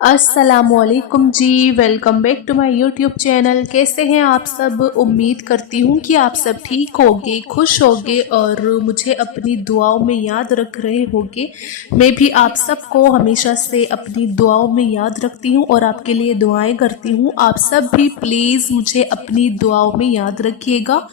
अस्सलामुअलैकुम जी, welcome back to my YouTube channel. कैसे हैं आप सब? उम्मीद करती हूँ कि आप सब ठीक होगे, खुश होगे और मुझे अपनी दुआओं में याद रख रहे होगे। मैं भी आप सबको हमेशा से अपनी दुआओं में याद रखती हूँ और आपके लिए दुआएं करती हूँ। आप सब भी प्लीज़ मुझे अपनी दुआओं में याद रखिएगा।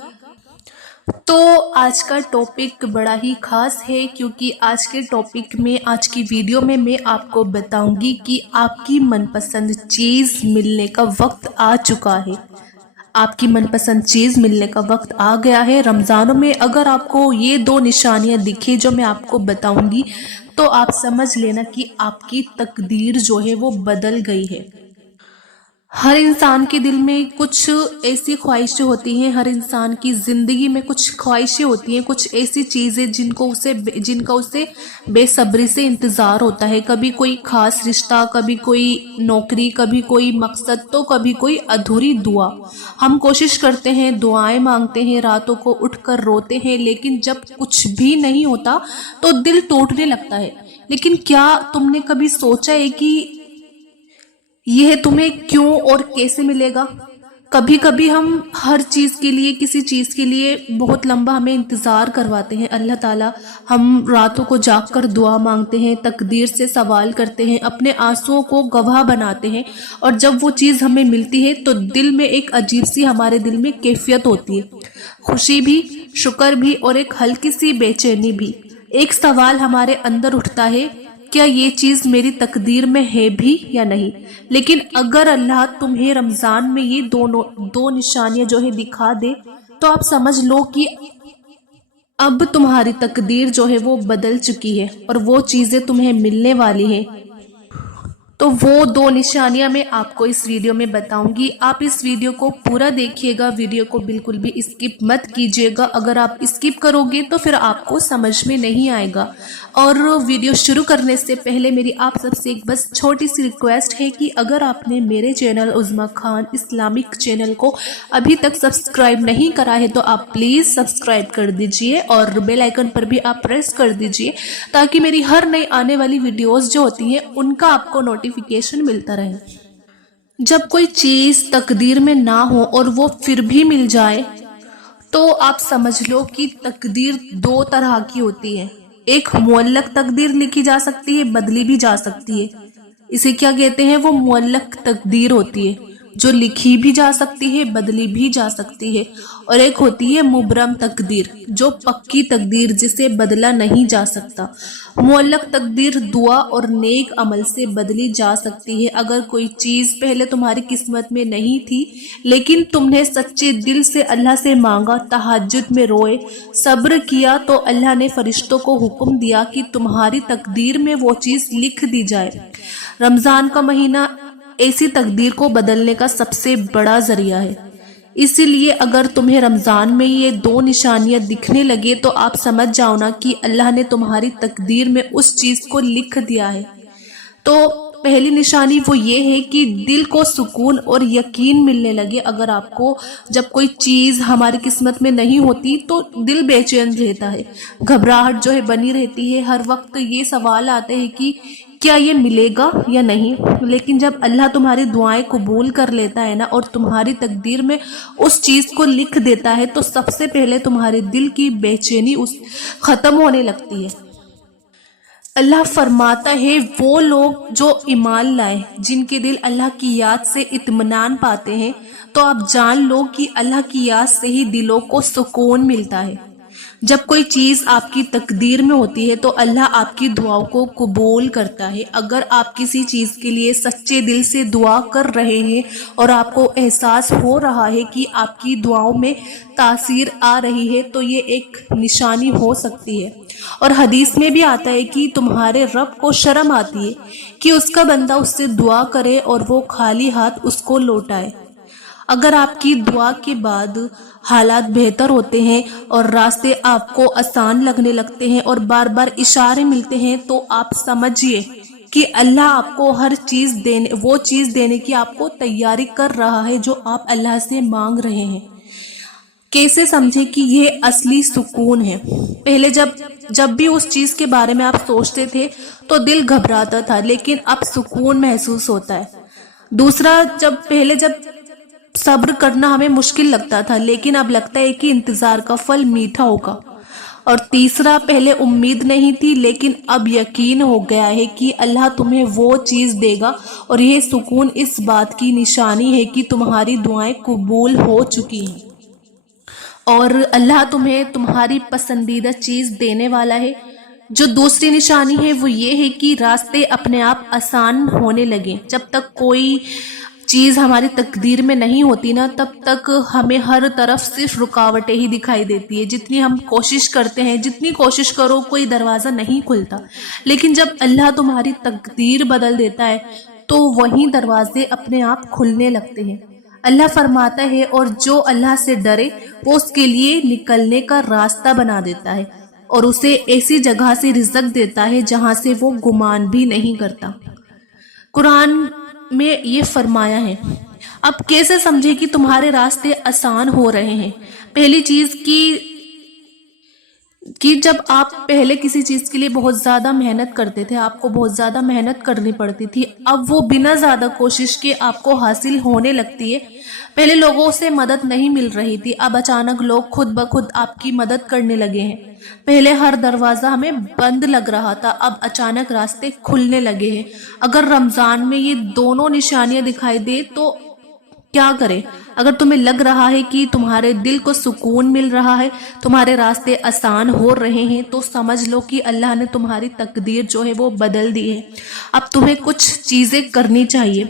तो आज का टॉपिक बड़ा ही खास है, क्योंकि आज के टॉपिक में, आज की वीडियो में मैं आपको बताऊंगी कि आपकी मनपसंद चीज़ मिलने का वक्त आ चुका है। आपकी मनपसंद चीज़ मिलने का वक्त आ गया है। रमज़ानों में अगर आपको ये दो निशानियां दिखे जो मैं आपको बताऊंगी, तो आप समझ लेना कि आपकी तकदीर जो है वो बदल गई है। हर इंसान के दिल में कुछ ऐसी ख्वाहिशें होती हैं, हर इंसान की ज़िंदगी में कुछ ख्वाहिशें होती हैं, कुछ ऐसी चीज़ें जिनका उसे बेसब्री से इंतज़ार होता है। कभी कोई ख़ास रिश्ता, कभी कोई नौकरी, कभी कोई मकसद, तो कभी कोई अधूरी दुआ। हम कोशिश करते हैं, दुआएं मांगते हैं, रातों को उठकर रोते हैं, लेकिन जब कुछ भी नहीं होता तो दिल टूटने लगता है। लेकिन क्या तुमने कभी सोचा है कि यह तुम्हें क्यों और कैसे मिलेगा? कभी कभी हम हर चीज़ के लिए, किसी चीज़ के लिए बहुत लंबा हमें इंतज़ार करवाते हैं अल्लाह ताला। हम रातों को जागकर दुआ मांगते हैं, तकदीर से सवाल करते हैं, अपने आंसुओं को गवाह बनाते हैं, और जब वो चीज़ हमें मिलती है तो दिल में एक अजीब सी, हमारे दिल में कैफियत होती है, खुशी भी, शुक्र भी और एक हल्की सी बेचैनी भी। एक सवाल हमारे अंदर उठता है, क्या ये चीज़ मेरी तकदीर में है भी या नहीं? लेकिन अगर अल्लाह तुम्हें रमज़ान में ये दो निशानियां जो है दिखा दे, तो आप समझ लो कि अब तुम्हारी तकदीर जो है वो बदल चुकी है और वो चीज़ें तुम्हें मिलने वाली है। तो वो दो निशानियां मैं आपको इस वीडियो में बताऊंगी। आप इस वीडियो को पूरा देखिएगा, वीडियो को बिल्कुल भी स्किप मत कीजिएगा। अगर आप स्किप करोगे तो फिर आपको समझ में नहीं आएगा। और वीडियो शुरू करने से पहले मेरी आप सबसे एक बस छोटी सी रिक्वेस्ट है कि अगर आपने मेरे चैनल उज़्मा खान इस्लामिक चैनल को अभी तक सब्सक्राइब नहीं करा है, तो आप प्लीज़ सब्सक्राइब कर दीजिए और बेल आइकन पर भी आप प्रेस कर दीजिए, ताकि मेरी हर नई आने वाली वीडियोस जो होती हैं उनका आपको नोटिफिकेशन मिलता रहे। जब कोई चीज़ तकदीर में ना हो और वो फिर भी मिल जाए, तो आप समझ लो कि तकदीर दो तरह की होती है। एक मुअल्लक तकदीर लिखी जा सकती है, बदली भी जा सकती है। इसे क्या कहते हैं? वो मुअल्लक तकदीर होती है, जो लिखी भी जा सकती है, बदली भी जा सकती है। और एक होती है मुबरम तकदीर, जो पक्की तकदीर, जिसे बदला नहीं जा सकता। मुअल्लक तकदीर दुआ और नेक अमल से बदली जा सकती है। अगर कोई चीज़ पहले तुम्हारी किस्मत में नहीं थी, लेकिन तुमने सच्चे दिल से अल्लाह से मांगा, तहज्जुद में रोए, सब्र किया, तो अल्लाह ने फरिश्तों को हुक्म दिया कि तुम्हारी तकदीर में वो चीज़ लिख दी जाए। रमज़ान का महीना ऐसी तकदीर को बदलने का सबसे बड़ा जरिया है। इसीलिए अगर तुम्हें रमज़ान में ये दो निशानियां दिखने लगे, तो आप समझ जाओ ना कि अल्लाह ने तुम्हारी तकदीर में उस चीज़ को लिख दिया है। तो पहली निशानी वो ये है कि दिल को सुकून और यकीन मिलने लगे। अगर आपको, जब कोई चीज़ हमारी किस्मत में नहीं होती तो दिल बेचैन रहता है, घबराहट जो है बनी रहती है, हर वक्त ये सवाल आते हैं कि क्या ये मिलेगा या नहीं। लेकिन जब अल्लाह तुम्हारी दुआएं कबूल कर लेता है ना, और तुम्हारी तकदीर में उस चीज़ को लिख देता है, तो सबसे पहले तुम्हारे दिल की बेचैनी उस ख़त्म होने लगती है। अल्लाह फरमाता है, वो लोग जो ईमान लाए, जिनके दिल अल्लाह की याद से इत्मीनान पाते हैं, तो आप जान लो कि अल्लाह की याद से ही दिलों को सुकून मिलता है। जब कोई चीज़ आपकी तकदीर में होती है तो अल्लाह आपकी दुआओं को कबूल करता है। अगर आप किसी चीज़ के लिए सच्चे दिल से दुआ कर रहे हैं और आपको एहसास हो रहा है कि आपकी दुआओं में तासीर आ रही है, तो ये एक निशानी हो सकती है। और हदीस में भी आता है कि तुम्हारे रब को शर्म आती है कि उसका बंदा उससे दुआ करे और वो खाली हाथ उसको लौटाए। अगर आपकी दुआ के बाद हालात बेहतर होते हैं और रास्ते आपको आसान लगने लगते हैं और बार बार इशारे मिलते हैं, तो आप समझिए कि अल्लाह आपको हर चीज़ देने, वो चीज़ देने की आपको तैयारी कर रहा है जो आप अल्लाह से मांग रहे हैं। कैसे समझे कि ये असली सुकून है। पहले जब भी उस चीज के बारे में आप सोचते थे तो दिल घबराता था, लेकिन अब सुकून महसूस होता है। दूसरा, जब सब्र करना हमें मुश्किल लगता था, लेकिन अब लगता है कि इंतजार का फल मीठा होगा। और तीसरा, पहले उम्मीद नहीं थी, लेकिन अब यकीन हो गया है कि अल्लाह तुम्हें वो चीज देगा। और यह सुकून इस बात की निशानी है कि तुम्हारी दुआएं कबूल हो चुकी हैं और अल्लाह तुम्हें तुम्हारी पसंदीदा चीज देने वाला है। जो दूसरी निशानी है वो ये है कि रास्ते अपने आप आसान होने लगे। जब तक कोई चीज हमारी तकदीर में नहीं होती ना, तब तक हमें हर तरफ सिर्फ रुकावटें ही दिखाई देती है। जितनी हम कोशिश करते हैं, जितनी कोशिश करो, कोई दरवाजा नहीं खुलता। लेकिन जब अल्लाह तुम्हारी तकदीर बदल देता है तो वही दरवाजे अपने आप खुलने लगते हैं। अल्लाह फरमाता है, और जो अल्लाह से डरे वो उसके लिए निकलने का रास्ता बना देता है और उसे ऐसी जगह से रिज़्क देता है जहां से वो गुमान भी नहीं करता। कुरान में ये फरमाया है। अब कैसे समझे कि तुम्हारे रास्ते आसान हो रहे हैं? पहली चीज कि जब आप पहले किसी चीज के लिए बहुत ज्यादा मेहनत करते थे, आपको बहुत ज्यादा मेहनत करनी पड़ती थी, अब वो बिना ज्यादा कोशिश के आपको हासिल होने लगती है। पहले लोगों से मदद नहीं मिल रही थी, अब अचानक लोग खुद ब खुद आपकी मदद करने लगे हैं। पहले हर दरवाजा हमें बंद लग रहा था, अब अचानक रास्ते खुलने लगे हैं। अगर रमजान में ये दोनों निशानियां दिखाई दे तो क्या करें? अगर तुम्हें लग रहा है कि तुम्हारे दिल को सुकून मिल रहा है, तुम्हारे रास्ते आसान हो रहे हैं, तो समझ लो कि अल्लाह ने तुम्हारी तकदीर जो है वो बदल दी है। अब तुम्हें कुछ चीजें करनी चाहिए।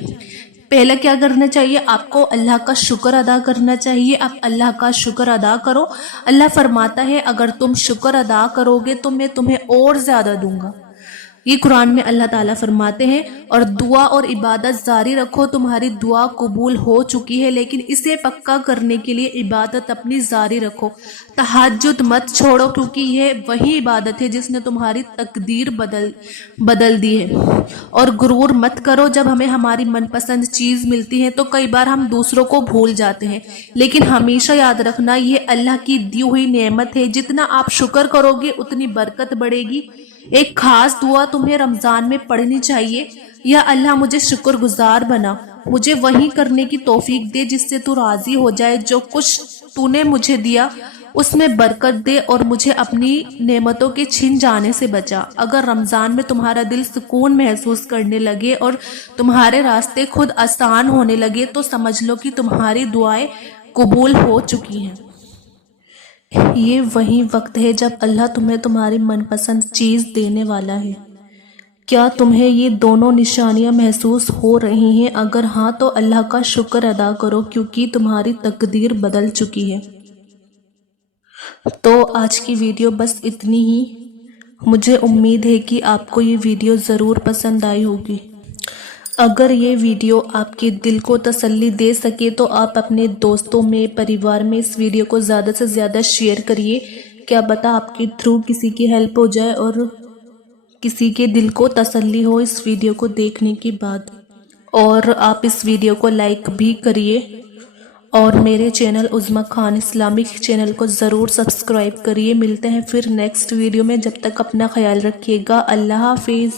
पहले क्या करना चाहिए? आपको अल्लाह का शुक्र अदा करना चाहिए। आप अल्लाह का शुक्र अदा करो। अल्लाह फरमाता है, अगर तुम शुक्र अदा करोगे तो मैं तुम्हें और ज्यादा दूंगा। ये कुरान में अल्लाह ताला फरमाते हैं। और दुआ और इबादत जारी रखो, तुम्हारी दुआ कबूल हो चुकी है, लेकिन इसे पक्का करने के लिए इबादत अपनी जारी रखो। तहज्जुद मत छोड़ो, क्योंकि यह वही इबादत है जिसने तुम्हारी तकदीर बदल दी है। और गुरूर मत करो। जब हमें हमारी मनपसंद चीज मिलती है तो कई बार हम दूसरों को भूल जाते हैं, लेकिन हमेशा याद रखना ये अल्लाह की दी हुई नेमत है। जितना आप शुक्र करोगे उतनी बरकत बढ़ेगी। एक खास दुआ तुम्हें रमजान में पढ़नी चाहिए। या अल्लाह मुझे शुक्रगुजार बना, मुझे वही करने की तौफीक दे जिससे तू राजी हो जाए। जो कुछ तूने मुझे दिया उसमें बरकत दे और मुझे अपनी नेमतों के छिन जाने से बचा। अगर रमजान में तुम्हारा दिल सुकून महसूस करने लगे और तुम्हारे रास्ते खुद आसान होने लगे तो समझ लो कि तुम्हारी दुआएं कबूल हो चुकी हैं। ये वही वक्त है जब अल्लाह तुम्हें तुम्हारी मनपसंद चीज़ देने वाला है। क्या तुम्हें ये दोनों निशानियां महसूस हो रही हैं? अगर हाँ तो अल्लाह का शुक्र अदा करो, क्योंकि तुम्हारी तकदीर बदल चुकी है। तो आज की वीडियो बस इतनी ही। मुझे उम्मीद है कि आपको ये वीडियो ज़रूर पसंद आई होगी। अगर ये वीडियो आपके दिल को तसल्ली दे सके तो आप अपने दोस्तों में, परिवार में इस वीडियो को ज़्यादा से ज़्यादा शेयर करिए। क्या पता आपके थ्रू किसी की हेल्प हो जाए और किसी के दिल को तसल्ली हो इस वीडियो को देखने के बाद। और आप इस वीडियो को लाइक भी करिए और मेरे चैनल उज़्मा खान इस्लामिक चैनल को ज़रूर सब्सक्राइब करिए। मिलते हैं फिर नेक्स्ट वीडियो में। जब तक अपना ख्याल रखिएगा। अल्लाह हाफिज़।